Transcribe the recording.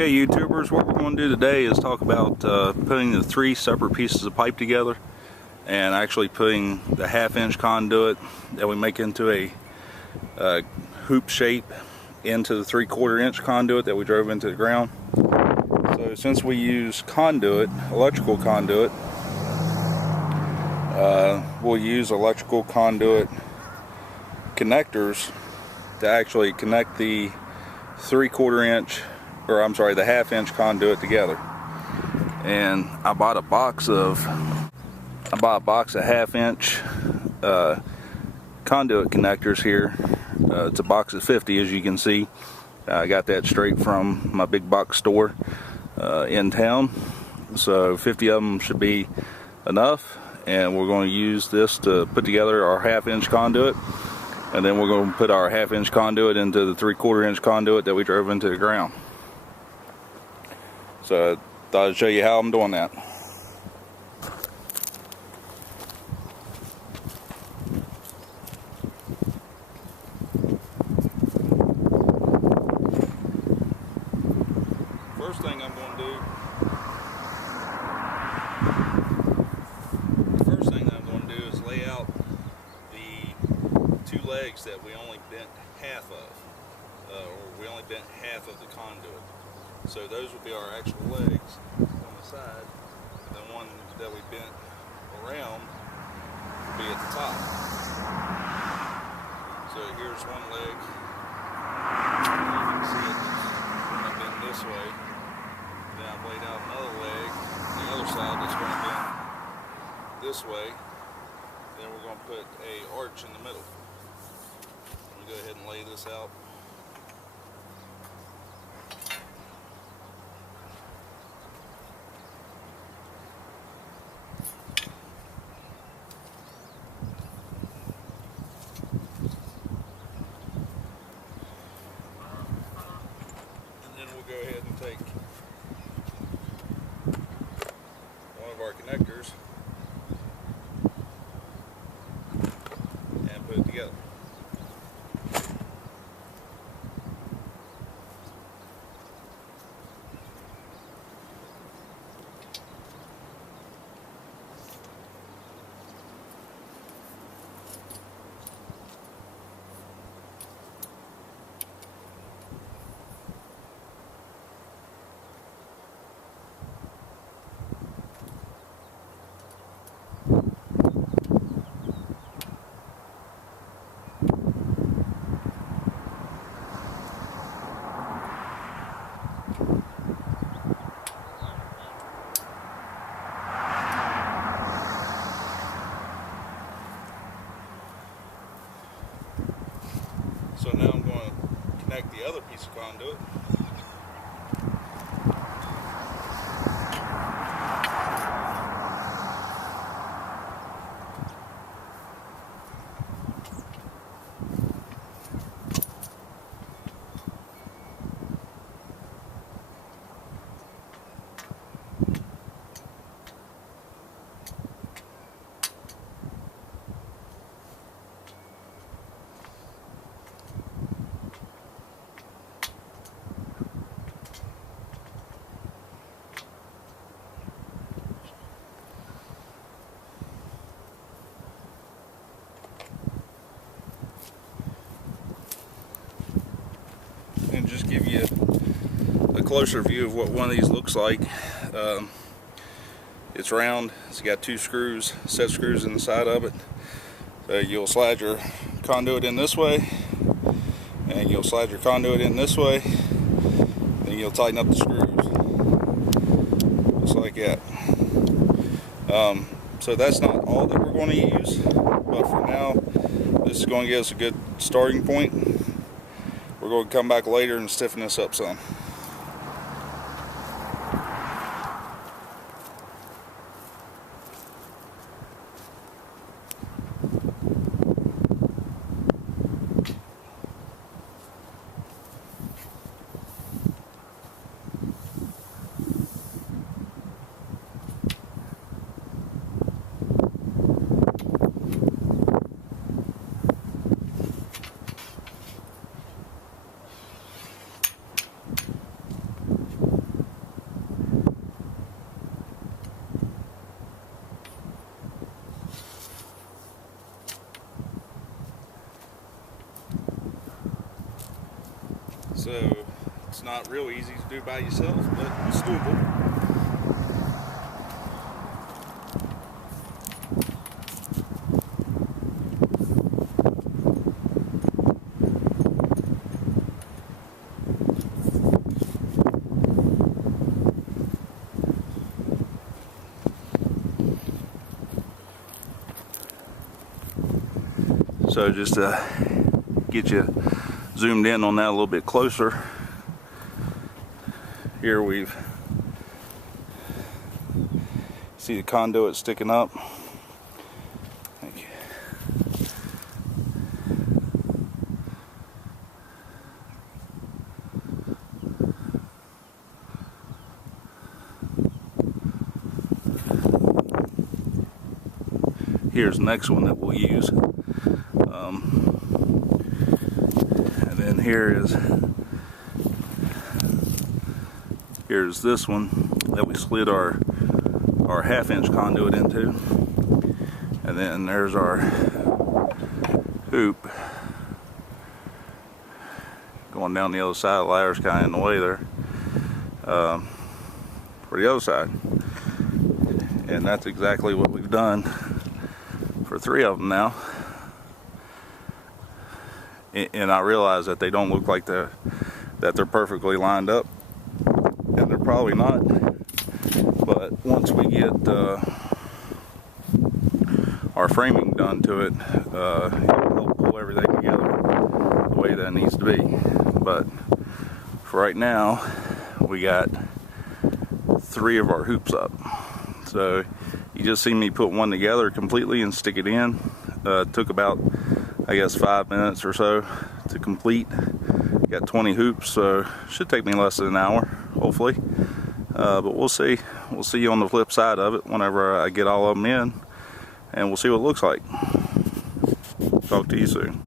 Okay, YouTubers, what we're going to do today is talk about putting the three separate pieces of pipe together and actually putting the 1/2-inch conduit that we make into a hoop shape into the 3/4-inch conduit that we drove into the ground. So since we use conduit, electrical conduit, we'll use electrical conduit connectors to actually connect the 3/4-inch, or I'm sorry, the 1/2-inch conduit together. And I bought a box of 1/2-inch conduit connectors here. It's a box of 50, as you can see. I got that straight from my big box store in town. So 50 of them should be enough, and we're going to use this to put together our 1/2-inch conduit, and then we're going to put our 1/2-inch conduit into the 3/4-inch conduit that we drove into the ground. So I thought I'd show you how I'm doing that. First thing I'm going to do is lay out the two legs that we only bent half of, or we only bent half of the conduit. So those would be our actual legs on the side, and the one that we bent around will be at the top. So here's one leg. You can see it going to bend this way. Then I've laid out another leg on the other side that's going to bend this way. Then we're going to put an arch in the middle. Let me go ahead and lay this out. Go ahead and take one of our connectors and put it together. So now I'm going to connect the other piece of conduit. And just give you a closer view of what one of these looks like. It's round. It's got two screws, set screws in the side of it. So you'll slide your conduit in this way, and you'll slide your conduit in this way, then you'll tighten up the screws just like that. So that's not all that we're going to use, but for now this is going to give us a good starting point. We're going to come back later and stiffen this up some. So it's not real easy to do by yourself, but it's doable. So just to get you zoomed in on that a little bit closer, here we've see the conduit sticking up. Thank you. Here's the next one that we'll use. And then here's this one that we slid our 1/2-inch conduit into, and then there's our hoop going down the other side. The ladder's kind of in the way there for the other side, and that's exactly what we've done for 3 of them now. And I realize that they don't look like that they're perfectly lined up, and they're probably not. But once we get our framing done to it, it'll help pull everything together the way that it needs to be. But for right now, we got 3 of our hoops up. So you just see me put one together completely and stick it in. It took about, I guess, 5 minutes or so to complete. Got 20 hoops, so should take me less than an hour, hopefully. But we'll see. We'll see you on the flip side of it whenever I get all of them in, and we'll see what it looks like. Talk to you soon.